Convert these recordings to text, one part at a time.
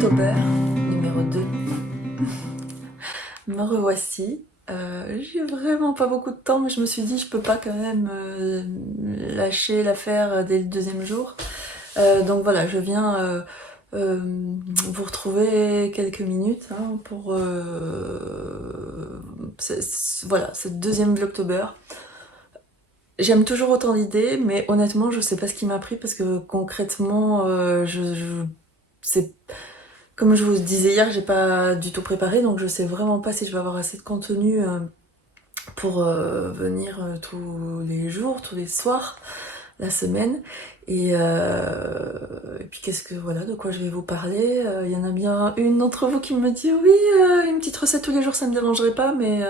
Vlogtober numéro 2. Me revoici. J'ai vraiment pas beaucoup de temps, mais je me suis dit je peux pas quand même lâcher l'affaire dès le deuxième jour. Donc voilà, je viens vous retrouver quelques minutes pour voilà, cette deuxième Vlogtober. J'aime toujours autant l'idée, mais honnêtement, je sais pas ce qui m'a pris parce que concrètement, c'est comme je vous disais hier, j'ai pas du tout préparé, donc je sais vraiment pas si je vais avoir assez de contenu pour venir tous les jours, tous les soirs, la semaine. Et puis qu'est-ce que voilà, de quoi je vais vous parler. Il y en a bien une d'entre vous qui me dit oui, une petite recette tous les jours, ça me dérangerait pas. Mais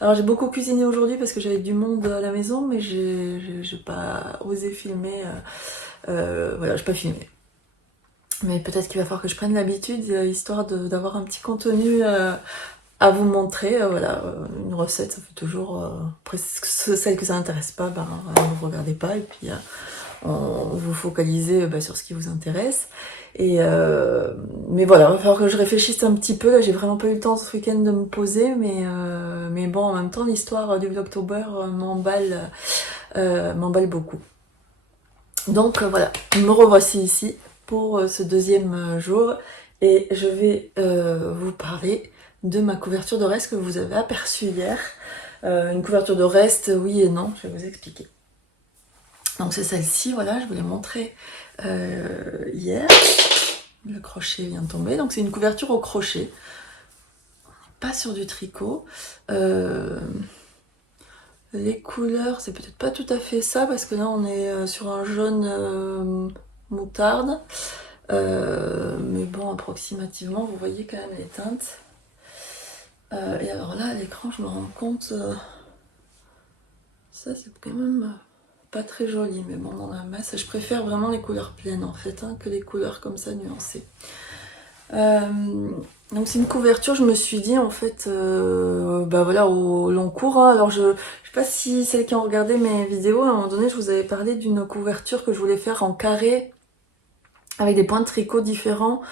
alors j'ai beaucoup cuisiné aujourd'hui parce que j'avais du monde à la maison, mais j'ai pas osé filmer. Voilà, j'ai pas filmé. Mais peut-être qu'il va falloir que je prenne l'habitude, histoire d'avoir un petit contenu à vous montrer. Voilà, une recette, ça fait toujours... après, celle que ça n'intéresse pas, ben, vous regardez pas, et puis vous focalisez sur ce qui vous intéresse. Et mais voilà, il va falloir que je réfléchisse un petit peu. Là, j'ai vraiment pas eu le temps ce week-end de me poser, mais bon, en même temps, l'histoire du Vlogtober m'emballe beaucoup. Donc voilà, me revoici ici pour ce deuxième jour et je vais vous parler de ma couverture de reste que vous avez aperçue hier. Une couverture de reste, oui et non, je vais vous expliquer. Donc c'est celle-ci, voilà, je vous l'ai montré hier. Le crochet vient de tomber, donc c'est une couverture au crochet, pas sur du tricot. Les couleurs, c'est peut-être pas tout à fait ça, parce que là on est sur un jaune moutarde. Mais bon, approximativement, vous voyez quand même les teintes. Et alors là, à l'écran, je me rends compte... ça, c'est quand même pas très joli, mais bon, dans la masse, je préfère vraiment les couleurs pleines, en fait, que les couleurs comme ça, nuancées. Donc c'est une couverture, je me suis dit en fait, voilà, au long cours. Alors je sais pas si celles qui ont regardé mes vidéos, à un moment donné je vous avais parlé d'une couverture que je voulais faire en carré avec des points de tricot différents.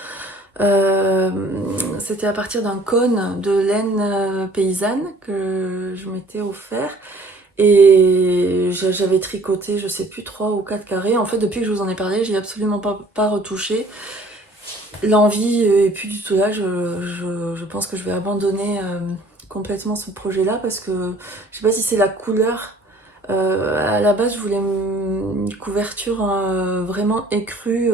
C'était à partir d'un cône de laine paysanne que je m'étais offert. Et j'avais tricoté, je sais plus, 3 ou 4 carrés. En fait, depuis que je vous en ai parlé, j'ai absolument pas retouché. L'envie est plus du tout là. Je pense que je vais abandonner complètement ce projet-là parce que je sais pas si c'est la couleur. À la base, je voulais une couverture vraiment écrue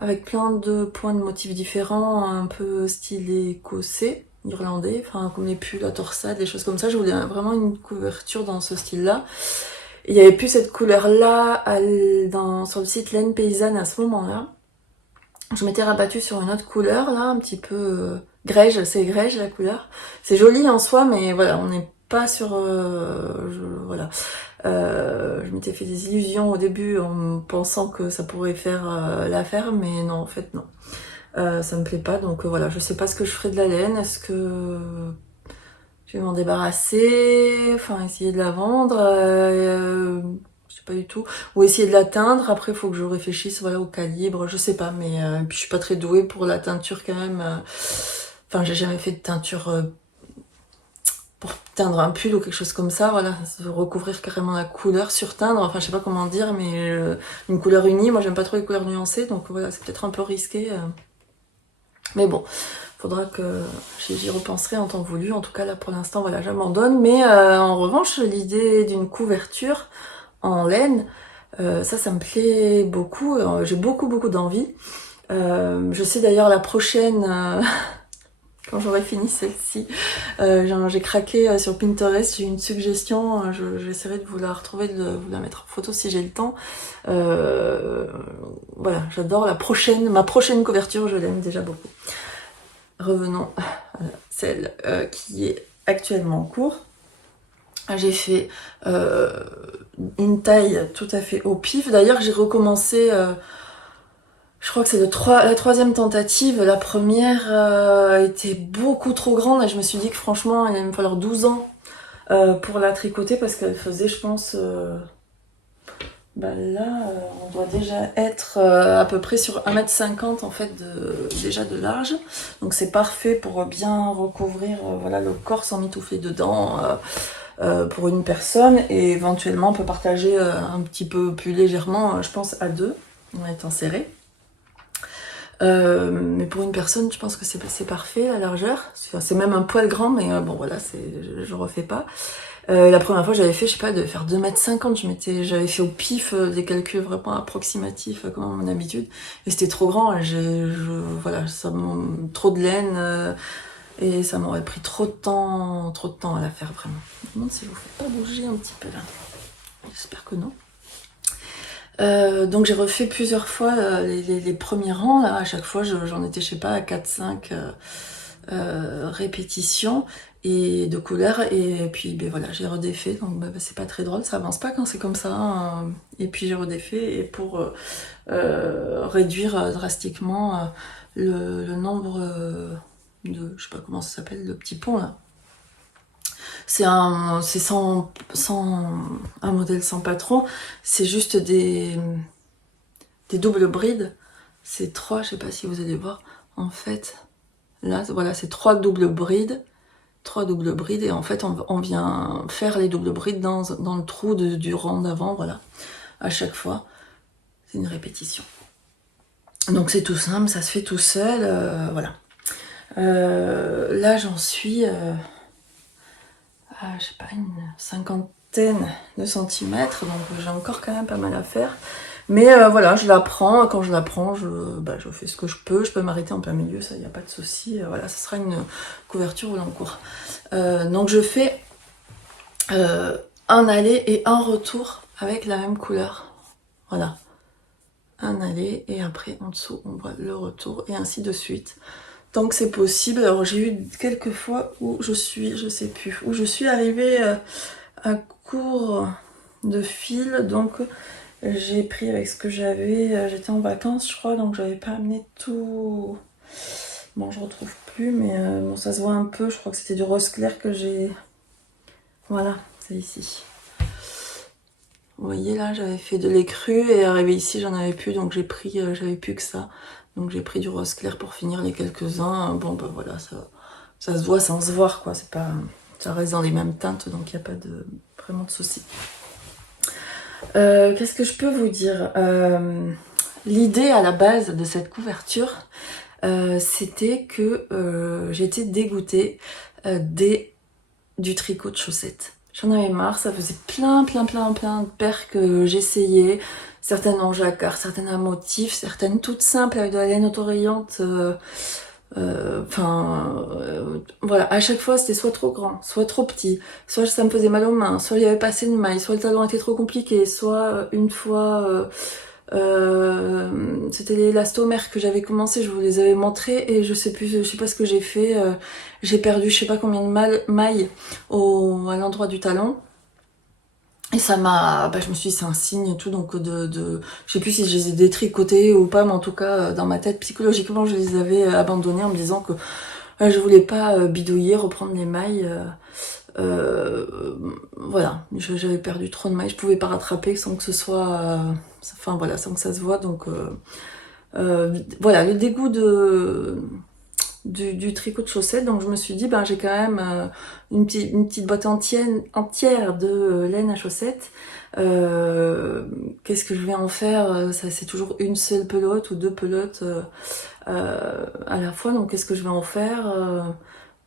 avec plein de points de motifs différents, un peu style écossais, irlandais, enfin comme les pulls, la torsade, des choses comme ça. Je voulais vraiment une couverture dans ce style-là. Il n'y avait plus cette couleur-là sur le site Laine Paysanne à ce moment-là. Je m'étais rabattue sur une autre couleur, là, un petit peu grège, c'est grège la couleur. C'est joli en soi, mais voilà, on n'est pas sur... voilà. Je m'étais fait des illusions au début en pensant que ça pourrait faire l'affaire, mais non, en fait, non. Ça me plaît pas, donc voilà, je sais pas ce que je ferai de la laine. Est-ce que je vais m'en débarrasser, enfin essayer de la vendre, je sais pas du tout, ou essayer de la teindre. Après, il faut que je réfléchisse, voilà, au calibre, je sais pas, mais puis je suis pas très douée pour la teinture quand même. Enfin, j'ai jamais fait de teinture pour teindre un pull ou quelque chose comme ça, voilà, recouvrir carrément la couleur, surteindre, enfin je sais pas comment dire, mais une couleur unie, moi j'aime pas trop les couleurs nuancées, donc voilà, c'est peut-être un peu risqué. Mais bon, faudra que j'y repenserai en temps voulu. En tout cas là pour l'instant voilà, j'abandonne. Mais en revanche, l'idée d'une couverture en laine, ça me plaît beaucoup. J'ai beaucoup d'envie. Je sais d'ailleurs la prochaine, quand j'aurai fini celle-ci, j'ai craqué sur Pinterest, j'ai une suggestion, j'essaierai de vous la retrouver, de vous la mettre en photo si j'ai le temps. Voilà, j'adore ma prochaine couverture, je l'aime déjà beaucoup. Revenons à celle qui est actuellement en cours. J'ai fait une taille tout à fait au pif. D'ailleurs, j'ai recommencé, je crois que c'est la troisième tentative. La première était beaucoup trop grande et je me suis dit que franchement, il allait me falloir 12 ans pour la tricoter parce qu'elle faisait, je pense, Bah là, on doit déjà être à peu près sur 1,50 m en fait déjà de large. Donc c'est parfait pour bien recouvrir voilà, le corps sans m'étouffer dedans pour une personne. Et éventuellement on peut partager un petit peu plus légèrement, je pense à deux, en étant serré. Mais pour une personne, je pense que c'est parfait la largeur. C'est même un poil grand, mais bon voilà, je refais pas. La première fois j'avais fait, je sais pas, de faire 2,50 m, j'avais fait au pif des calculs vraiment approximatifs comme à mon habitude, et c'était trop grand, voilà, trop de laine, et ça m'aurait pris trop de temps à la faire vraiment. Je me demande si je vous fais pas bouger un petit peu là. J'espère que non. Donc j'ai refait plusieurs fois les premiers rangs, là, à chaque fois j'en étais, je sais pas, à 4-5 répétitions et de couleurs, et puis ben voilà, j'ai redéfait, donc c'est pas très drôle, ça avance pas quand c'est comme ça, hein. Et puis j'ai redéfait, et pour réduire drastiquement le nombre de, je sais pas comment ça s'appelle, le petit pont là. C'est un modèle sans patron, c'est juste des doubles brides. C'est trois, je sais pas si vous allez voir, en fait, là, voilà, c'est trois doubles brides, et en fait, on vient faire les doubles brides dans le trou du rang d'avant, voilà, à chaque fois. C'est une répétition. Donc c'est tout simple, ça se fait tout seul, voilà. Là, j'en suis à, je sais pas, une cinquantaine de centimètres, donc j'ai encore quand même pas mal à faire. Mais voilà, je l'apprends. Quand je l'apprends, je fais ce que je peux m'arrêter en plein milieu, ça, il n'y a pas de souci. Voilà, ça sera une couverture au long cours. Donc je fais un aller et un retour avec la même couleur. Voilà. Un aller, et après en dessous on voit le retour, et ainsi de suite. Tant que c'est possible. Alors j'ai eu quelques fois où je sais plus, où je suis arrivée à court de fil, donc j'ai pris avec ce que j'avais. J'étais en vacances, je crois, donc j'avais pas amené tout. Bon, je retrouve plus, mais bon, ça se voit un peu. Je crois que c'était du rose clair que j'ai. Voilà, c'est ici. Vous voyez là, j'avais fait de l'écru, et arrivé ici, j'en avais plus, donc j'ai pris, j'avais plus que ça. Donc j'ai pris du rose clair pour finir les quelques-uns. Bon, bah voilà, ça se voit sans se voir, quoi. C'est pas, ça reste dans les mêmes teintes, donc il n'y a pas vraiment de souci. Qu'est-ce que je peux vous dire? L'idée à la base de cette couverture, c'était que j'étais dégoûtée du tricot de chaussettes. J'en avais marre, ça faisait plein de paires que j'essayais, certaines en jacquard, certaines à motif, certaines toutes simples avec de la laine autorayante. Voilà, à chaque fois c'était soit trop grand, soit trop petit, soit ça me faisait mal aux mains, soit il y avait pas assez de mailles, soit le talon était trop compliqué, soit une fois c'était les élastomères que j'avais commencé, je vous les avais montrés, et je sais pas ce que j'ai fait, j'ai perdu je sais pas combien de mailles à l'endroit du talon. Et ça m'a, je me suis dit c'est un signe et tout, donc je sais plus si je les ai détricotés ou pas, mais en tout cas dans ma tête psychologiquement je les avais abandonnés en me disant que je voulais pas bidouiller, reprendre les mailles. Voilà, j'avais perdu trop de mailles, je pouvais pas rattraper sans que ce soit, enfin voilà, sans que ça se voit, donc voilà, le dégoût du tricot de chaussettes. Donc je me suis dit, j'ai quand même une petite boîte entière de laine à chaussettes. Qu'est-ce que je vais en faire? Ça, c'est toujours une seule pelote ou deux pelotes à la fois, donc qu'est-ce que je vais en faire?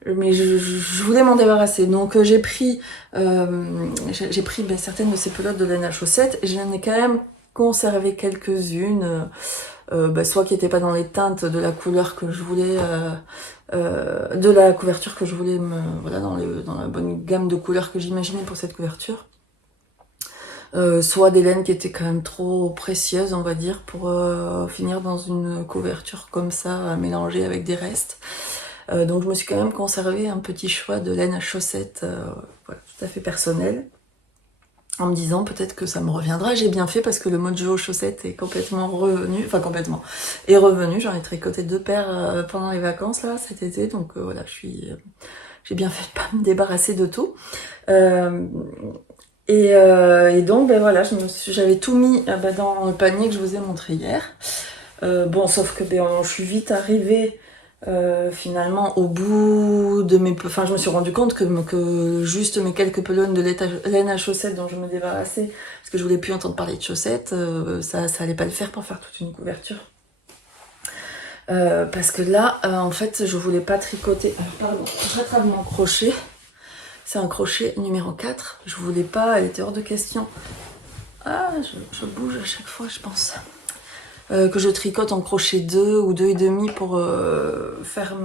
Mais je voulais m'en débarrasser, donc j'ai pris certaines de ces pelotes de laine à chaussettes, et j'en ai quand même conservé quelques-unes, soit qui n'étaient pas dans les teintes de la couleur que je voulais, de la couverture que je voulais, voilà, dans la bonne gamme de couleurs que j'imaginais pour cette couverture. Soit des laines qui étaient quand même trop précieuses, on va dire, pour finir dans une couverture comme ça, à mélanger avec des restes. Donc je me suis quand même conservé un petit choix de laine à chaussettes, voilà, tout à fait personnel, en me disant peut-être que ça me reviendra. J'ai bien fait, parce que le mojo chaussettes est complètement revenu, est revenu. J'en ai tricoté 2 paires pendant les vacances là cet été, donc voilà, j'ai bien fait de pas me débarrasser de tout. Et donc, ben voilà, j'avais tout mis dans le panier que je vous ai montré hier. Bon, sauf que je suis vite arrivée finalement au bout de mes... Enfin, je me suis rendu compte que juste mes quelques pelotes de laine à chaussettes dont je me débarrassais, parce que je voulais plus entendre parler de chaussettes, ça allait pas le faire pour faire toute une couverture. Parce que là, en fait, je voulais pas tricoter. Alors, pardon, je rattrape mon crochet. C'est un crochet numéro 4. Je voulais pas, elle était hors de question. Ah, je bouge à chaque fois, je pense. Que je tricote en crochet 2 ou 2,5 pour faire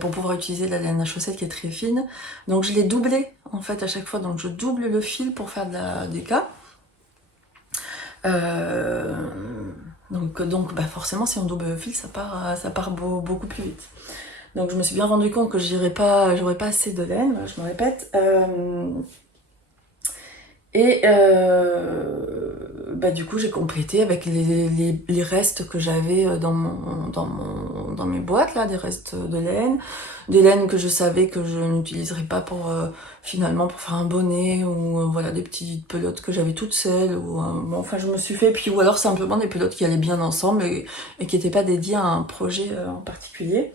pour pouvoir utiliser la laine à chaussettes qui est très fine. Donc je l'ai doublé en fait à chaque fois. Donc je double le fil pour faire des cas. Donc forcément si on double le fil ça part beaucoup plus vite. Donc je me suis bien rendu compte que j'aurais pas assez de laine, je me répète. Du coup j'ai complété avec les restes que j'avais dans mes boîtes là, des restes de laine, des laines que je savais que je n'utiliserais pas pour finalement pour faire un bonnet ou voilà des petites pelotes que j'avais toutes seules ou je me suis fait ou alors simplement des pelotes qui allaient bien ensemble et qui n'étaient pas dédiées à un projet en particulier.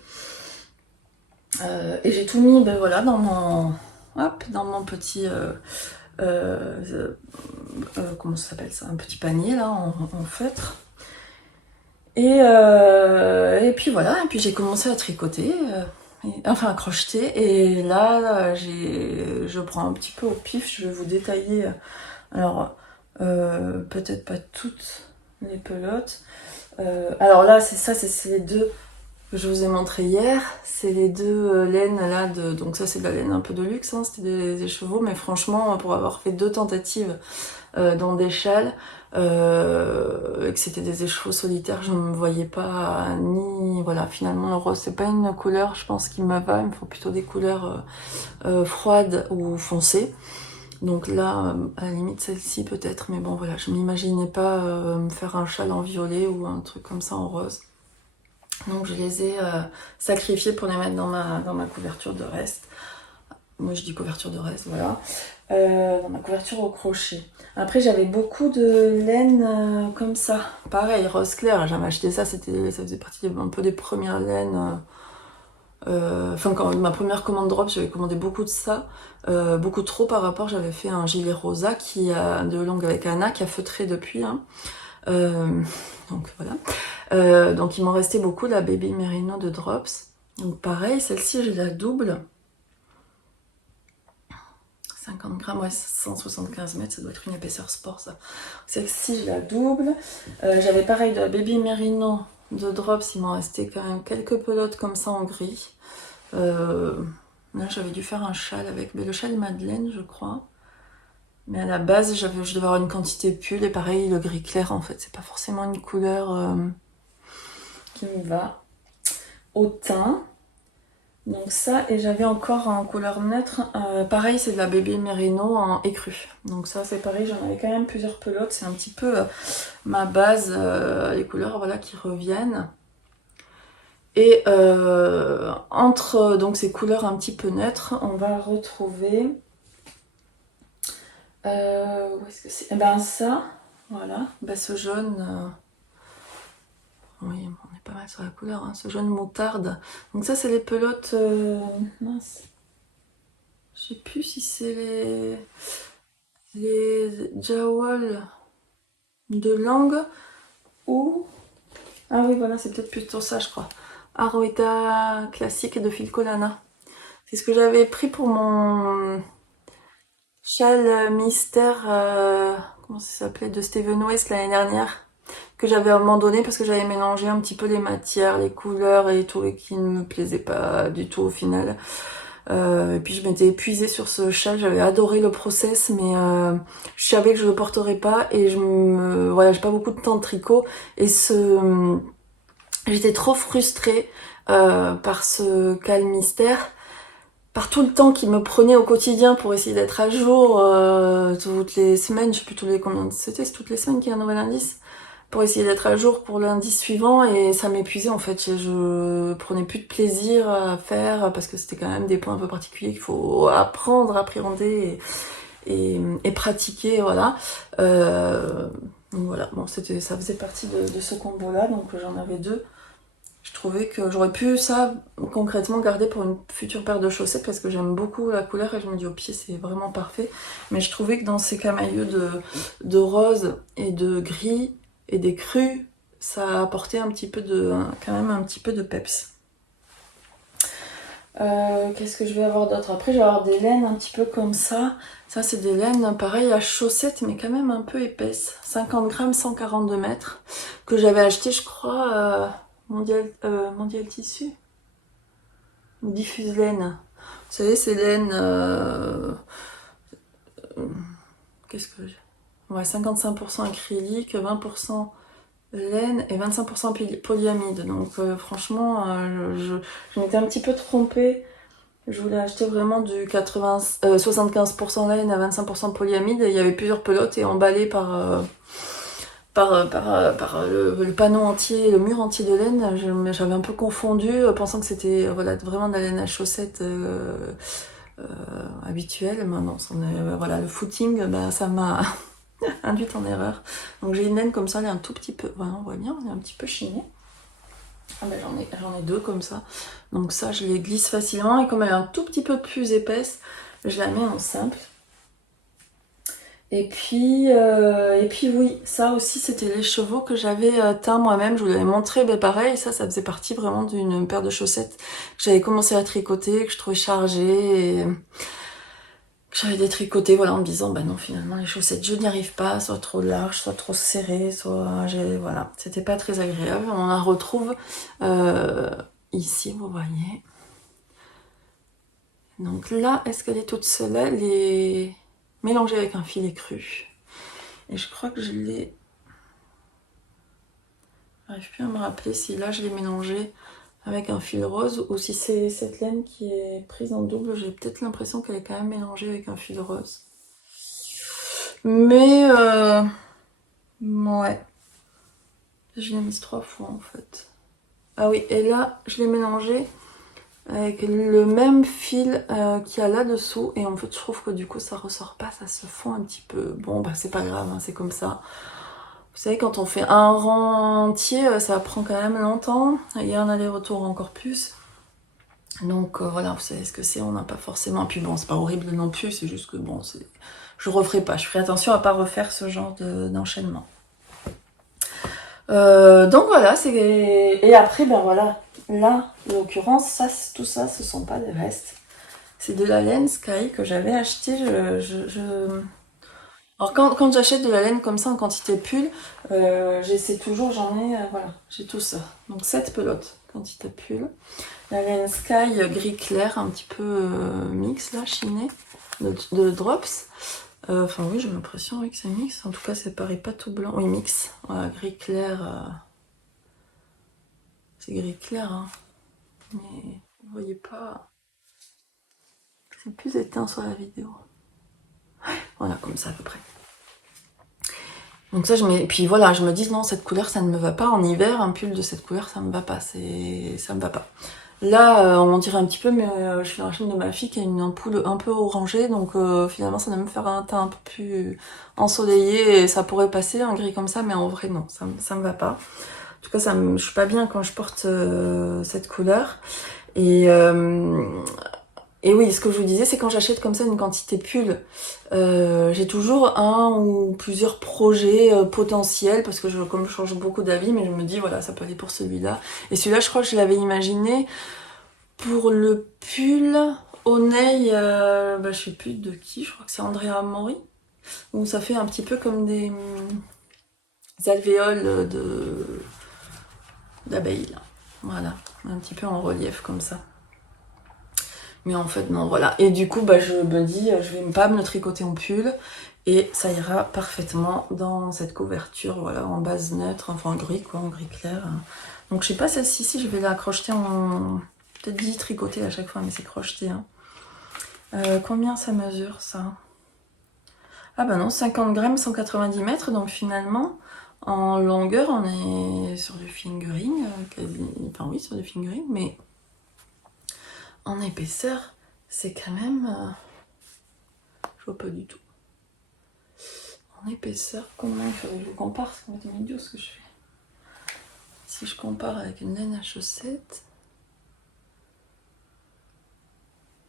Et j'ai tout mis dans mon petit comment ça s'appelle ça, un petit panier là en feutre. Et puis voilà, et puis j'ai commencé à tricoter, à crocheter, et là je prends un petit peu au pif, je vais vous détailler, alors peut-être pas toutes les pelotes. Alors là c'est les deux que je vous ai montré hier, c'est les deux laines là, donc ça c'est de la laine un peu de luxe, hein, c'était des chevaux, mais franchement pour avoir fait 2 tentatives dans des châles, et que c'était des écheveaux solitaires, je ne me voyais pas voilà, finalement le rose c'est pas une couleur je pense qui me va, il me faut plutôt des couleurs froides ou foncées. Donc là, à la limite celle-ci peut-être, mais bon voilà, je m'imaginais pas me faire un châle en violet ou un truc comme ça en rose. Donc je les ai sacrifiés pour les mettre dans ma couverture de reste. Moi je dis couverture de reste, voilà. Dans ma couverture au crochet. Après j'avais beaucoup de laine comme ça. Pareil, rose clair, j'avais acheté ça, ça faisait partie un peu des premières laines. Quand ma première commande drop, j'avais commandé beaucoup de ça. Beaucoup trop par rapport, j'avais fait un gilet rosa de longue avec Anna qui a feutré depuis. Hein. Donc voilà. Donc il m'en restait beaucoup, la Baby Merino de Drops. Donc pareil, celle-ci j'ai la double. 50 grammes, ouais, 175 mètres, ça doit être une épaisseur sport ça. Celle-ci je la double. J'avais pareil de la Baby Merino de Drops, il m'en restait quand même quelques pelotes comme ça en gris. Là j'avais dû faire un châle avec le châle Madeleine je crois. Mais à la base je devais avoir une quantité de pull et pareil le gris clair en fait, c'est pas forcément une couleur qui me va. Au teint. Donc ça, et j'avais encore en couleur neutre, pareil c'est de la Baby Merino en écru. Donc ça c'est pareil, j'en avais quand même plusieurs pelotes, c'est un petit peu ma base, les couleurs voilà qui reviennent. Et entre donc ces couleurs un petit peu neutres, on va retrouver... où est-ce que c'est? Eh ben ça, voilà, ce jaune... Oui, on est pas mal sur la couleur, hein, ce jaune moutarde. Donc ça, c'est les pelotes... mince. Je sais plus si c'est les Jawol de Langue ou... Ah oui, voilà, c'est peut-être plutôt ça, je crois. Aroita classique de Filcolana. C'est ce que j'avais pris pour mon châle mystère, comment ça s'appelait, de Steven West l'année dernière. Que j'avais abandonné parce que j'avais mélangé un petit peu les matières, les couleurs et tout, et qui ne me plaisait pas du tout au final. Et puis je m'étais épuisée sur ce châle, j'avais adoré le process, mais je savais que je le porterais pas et j'ai pas beaucoup de temps de tricot et j'étais trop frustrée par ce cal mystère, par tout le temps qu'il me prenait au quotidien pour essayer d'être à jour toutes les semaines, je sais plus combien c'était, c'est toutes les semaines qu'il y a un nouvel indice, pour essayer d'être à jour pour l'indice suivant, et ça m'épuisait en fait, je prenais plus de plaisir à faire parce que c'était quand même des points un peu particuliers qu'il faut apprendre à appréhender et pratiquer, voilà. Donc voilà, bon, ça faisait partie de ce combo-là, donc j'en avais deux. Je trouvais que j'aurais pu ça concrètement garder pour une future paire de chaussettes parce que j'aime beaucoup la couleur et je me dis au pied c'est vraiment parfait. Mais je trouvais que dans ces camailleux de rose et de gris et des crus, ça apportait quand même un petit peu de peps. Qu'est-ce que je vais avoir d'autre? Après, je vais avoir des laines un petit peu comme ça. Ça, c'est des laines, pareil, à chaussettes, mais quand même un peu épaisses. 50 grammes, 142 mètres. Que j'avais acheté, je crois, Mondial Tissu. Diffuse laine. Vous savez, ces laines... qu'est-ce que j'ai? Ouais, 55% acrylique, 20% laine et 25% polyamide. Donc franchement, je m'étais un petit peu trompée. Je voulais acheter vraiment du 75% laine à 25% polyamide. Et il y avait plusieurs pelotes et emballées par le panneau entier, le mur entier de laine. J'avais un peu confondu, pensant que c'était voilà, vraiment de la laine à chaussettes habituelle. Mais non, voilà, le footing, ça m'a induite en erreur. Donc j'ai une laine comme ça, elle est un tout petit peu, voilà, on voit bien, elle est un petit peu chinée. Ah ben j'en ai deux comme ça. Donc ça, je les glisse facilement. Et comme elle est un tout petit peu plus épaisse, je la mets en simple. Et puis oui, ça aussi, c'était les chevaux que j'avais teints moi-même. Je vous l'avais montré, mais pareil, ça faisait partie vraiment d'une paire de chaussettes que j'avais commencé à tricoter, que je trouvais chargée. Et que j'avais détricoté, voilà, en me disant, bah non, finalement, les chaussettes, je n'y arrive pas, soit trop larges, soit trop serrées, voilà, c'était pas très agréable. On la retrouve ici, vous voyez. Donc là, est-ce qu'elle est toute seule? Elle est mélangée avec un filet cru. Et je crois que je l'ai... J'arrive plus à me rappeler si là, je l'ai mélangée avec un fil rose ou si c'est cette laine qui est prise en double. J'ai peut-être l'impression qu'elle est quand même mélangée avec un fil rose. Mais ouais, je l'ai mise 3 fois en fait. Ah oui, et là, je l'ai mélangé avec le même fil qu'il y a là-dessous. Et en fait, je trouve que du coup, ça ressort pas, ça se fond un petit peu. Bon, bah c'est pas grave, hein, c'est comme ça. Vous savez, quand on fait un rang entier, ça prend quand même longtemps. Et un aller-retour encore plus. Donc voilà, vous savez ce que c'est, on n'a pas forcément... Puis bon, c'est pas horrible non plus, c'est juste que bon, je referai pas. Je ferai attention à pas refaire ce genre d'enchaînement. Donc voilà, et après, ben voilà, là, en l'occurrence, tout ça, ce sont pas des restes. C'est de la laine Sky que j'avais acheté. Alors quand j'achète de la laine comme ça en quantité pull, j'essaie toujours, voilà, j'ai tout ça. Donc 7 pelotes, quantité pull. La laine Sky gris clair, un petit peu mix là, chiné, de drops. Enfin oui, j'ai l'impression que c'est mix. En tout cas, ça paraît pas tout blanc. Oui, mix. Voilà, gris clair. C'est gris clair, hein. Mais vous voyez pas. C'est plus éteint sur la vidéo. Voilà, comme ça à peu près. Donc ça, puis voilà, je me dis non, cette couleur, ça ne me va pas. En hiver, un pull de cette couleur, ça me va pas. Ça me va pas. Là, on dirait un petit peu, mais je suis dans la chambre de ma fille qui a une ampoule un peu orangée, donc finalement ça va me faire un teint un peu plus ensoleillé et ça pourrait passer un gris comme ça, mais en vrai non, ça me va pas. En tout cas, je suis pas bien quand je porte cette couleur. Et oui, ce que je vous disais, c'est quand j'achète comme ça une quantité de pull, j'ai toujours un ou plusieurs projets potentiels parce que comme je change beaucoup d'avis, mais je me dis voilà, ça peut aller pour celui-là. Et celui-là, je crois que je l'avais imaginé pour le pull Oneil, je sais plus de qui, je crois que c'est Andrea Mori, où ça fait un petit peu comme des alvéoles d'abeilles, là. Voilà, un petit peu en relief comme ça. Mais en fait, non, voilà. Et du coup, je me dis, je vais pas me le tricoter en pull. Et ça ira parfaitement dans cette couverture, voilà, en base neutre, enfin en gris, quoi, en gris clair. Donc, je sais pas, celle-ci, si je vais la crocheter en... Peut-être dit tricoter à chaque fois, mais c'est crocheté. Hein. Combien ça mesure, ça? Ah bah non, 50 grammes, 190 mètres. Donc, finalement, en longueur, on est sur du fingering. Enfin, oui, sur du fingering, mais... En épaisseur, c'est quand même... je vois pas du tout. En épaisseur, comment il faudrait que je compare, c'est complètement idiot ce que je fais. Si je compare avec une laine à chaussettes,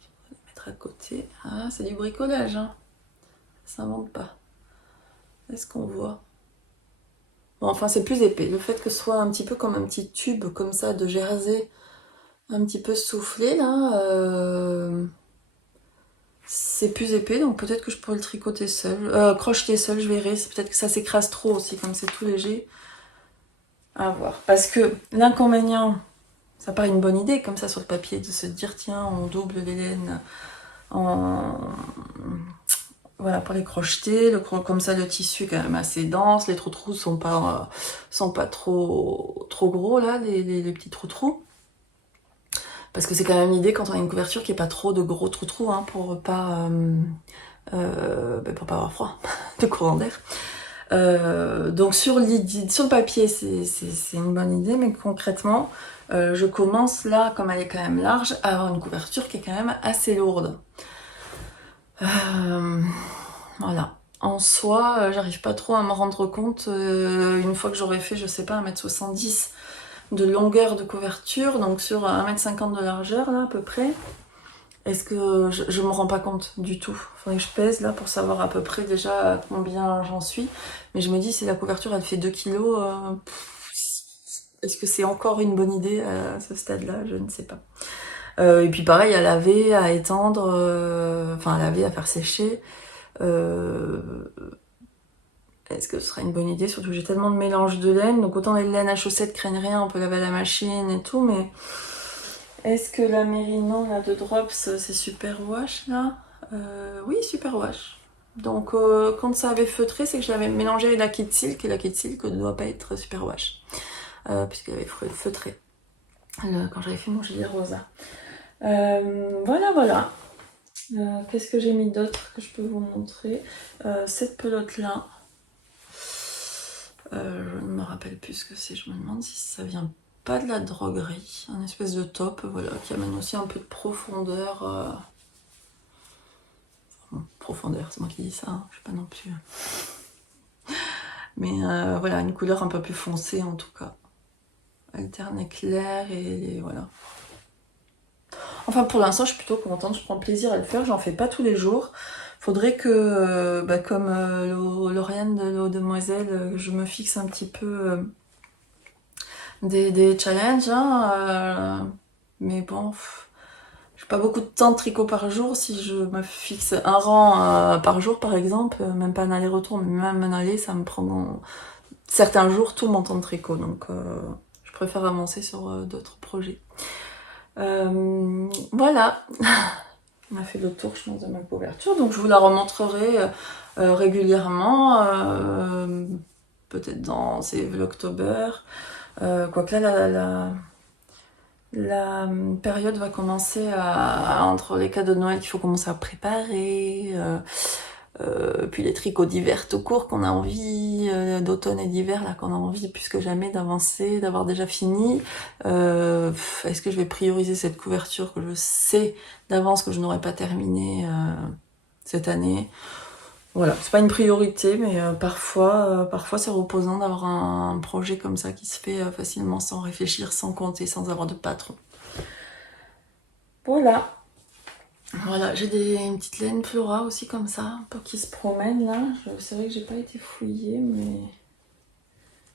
je vais les mettre à côté. Ah, c'est du bricolage, hein. Ça s'invente pas. Est-ce qu'on voit? Bon, enfin, c'est plus épais. Le fait que ce soit un petit peu comme un petit tube comme ça de jersey, un petit peu soufflé là, c'est plus épais, donc peut-être que je pourrais le tricoter seul, crocheter seul, je verrai. Peut-être que ça s'écrase trop aussi, comme c'est tout léger. À voir. Parce que l'inconvénient, ça paraît une bonne idée comme ça sur le papier, de se dire tiens, on double les laines en... Voilà, pour les crocheter, comme ça le tissu est quand même assez dense, les trous sont pas trop gros là, les petits trous. Parce que c'est quand même l'idée quand on a une couverture qui est pas trop de gros trous hein, pour pas avoir froid, de courant d'air. Donc sur le papier c'est une bonne idée, mais concrètement je commence là, comme elle est quand même large, à avoir une couverture qui est quand même assez lourde. Voilà. En soi, j'arrive pas trop à me rendre compte, une fois que j'aurai fait, je sais pas, 1m70 de longueur de couverture, donc sur 1m50 de largeur là à peu près, est-ce que je me rends pas compte du tout. Faudrait que je pèse là pour savoir à peu près déjà combien j'en suis. Mais je me dis si la couverture elle fait 2 kilos, est-ce que c'est encore une bonne idée à ce stade-là? Je ne sais pas. Et puis pareil à laver, à étendre, enfin à laver, à faire sécher. Est-ce que ce sera une bonne idée? Surtout que j'ai tellement de mélange de laine. Donc autant les laines à chaussettes craignent rien, on peut laver à la machine et tout, mais est-ce que la Mérino là, de Drops, c'est super wash là? Oui, super wash. Donc quand ça avait feutré, c'est que je l'avais mélangé avec la Kid Silk, et la Kid Silk ne doit pas être super wash, puisqu'elle avait feutré quand j'avais fait mon gilet rosa. Voilà. Qu'est-ce que j'ai mis d'autre que je peux vous montrer? Cette pelote là. Je ne me rappelle plus ce que c'est, je me demande si ça vient pas de la droguerie, un espèce de top, voilà, qui amène aussi un peu de profondeur. Profondeur, c'est moi qui dis ça, hein, je sais pas non plus. Mais voilà, une couleur un peu plus foncée en tout cas. Alterne clair et voilà. Enfin pour l'instant je suis plutôt contente, je prends plaisir à le faire, j'en fais pas tous les jours. Faudrait que, comme Lauriane de l'eau demoiselle, je me fixe un petit peu des challenges, hein, mais bon, j'ai pas beaucoup de temps de tricot par jour. Si je me fixe un rang par jour par exemple, même pas un aller-retour, mais même un aller, ça me prend certains jours tout mon temps de tricot, donc je préfère avancer sur d'autres projets. Voilà, on a fait le tour je pense de ma couverture, donc je vous la remontrerai régulièrement, peut-être dans ces vlogtober, quoique là la période va commencer entre les cadeaux de Noël qu'il faut commencer à préparer, puis les tricots d'hiver tout court qu'on a envie, d'automne et d'hiver là qu'on a envie plus que jamais d'avancer, d'avoir déjà fini. Est-ce que je vais prioriser cette couverture que je sais d'avance que je n'aurai pas terminée cette année? Voilà, c'est pas une priorité, mais parfois c'est reposant d'avoir un projet comme ça qui se fait facilement sans réfléchir, sans compter, sans avoir de patron. Voilà, j'ai une petite laine Flora aussi comme ça, un peu qui se promène là. C'est vrai que j'ai pas été fouillée, mais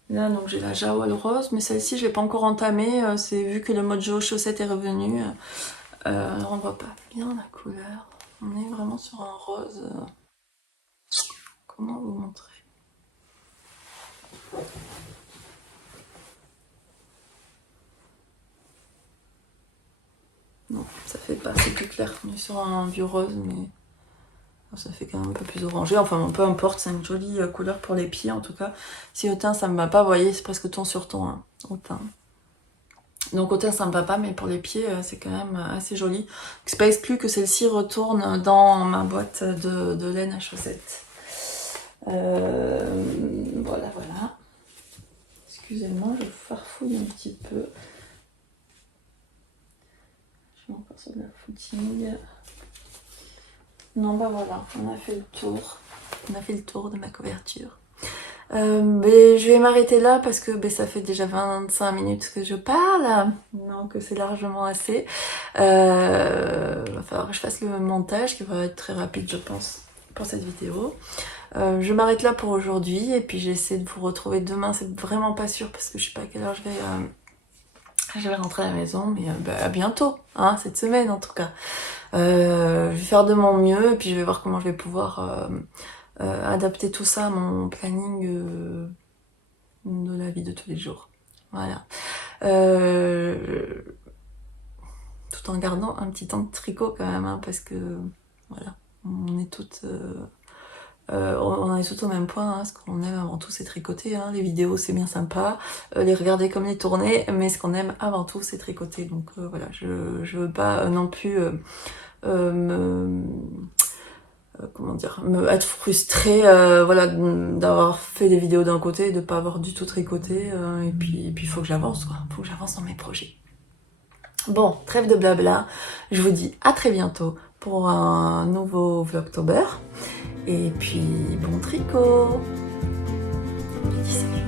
là donc j'ai la Jawal rose, mais celle-ci je l'ai pas encore entamée. C'est vu que le mojo chaussette est revenu. Alors on voit pas bien la couleur. On est vraiment sur un rose. Comment vous montrer? Non, ça fait pas, c'est plus clair. On est sur un vieux rose, mais ça fait quand même un peu plus orangé. Enfin, peu importe, c'est une jolie couleur pour les pieds en tout cas. Si au teint ça me va pas, vous voyez, c'est presque ton sur ton hein, au teint. Donc au teint ça me va pas, mais pour les pieds c'est quand même assez joli. C'est pas exclu que celle-ci retourne dans ma boîte de laine à chaussettes. Voilà. Excusez-moi, je farfouille un petit peu. Je suis encore sur de la footing. Non, bah voilà, on a fait le tour. on a fait le tour de ma couverture. Mais je vais m'arrêter là parce que ça fait déjà 25 minutes que je parle, donc c'est largement assez. Va falloir que je fasse le montage qui va être très rapide je pense pour cette vidéo. Je m'arrête là pour aujourd'hui et puis j'essaie de vous retrouver demain, c'est vraiment pas sûr parce que je sais pas à quelle heure je vais rentrer à la maison, mais à bientôt, hein, cette semaine en tout cas. Je vais faire de mon mieux et puis je vais voir comment je vais pouvoir adapter tout ça à mon planning de la vie de tous les jours. Voilà. Tout en gardant un petit temps de tricot quand même, hein, parce que voilà, on est toutes au même point, hein. Ce qu'on aime avant tout c'est tricoter, hein. Les vidéos c'est bien sympa, les regarder comme les tourner, mais ce qu'on aime avant tout c'est tricoter. Donc voilà, je veux pas non plus être frustrée voilà, d'avoir fait des vidéos d'un côté et de pas avoir du tout tricoté, et puis il faut que j'avance quoi, faut que j'avance dans mes projets. Bon, trêve de blabla, je vous dis à très bientôt pour un nouveau Vlogtober. Et puis, bon tricot. Je dis salut.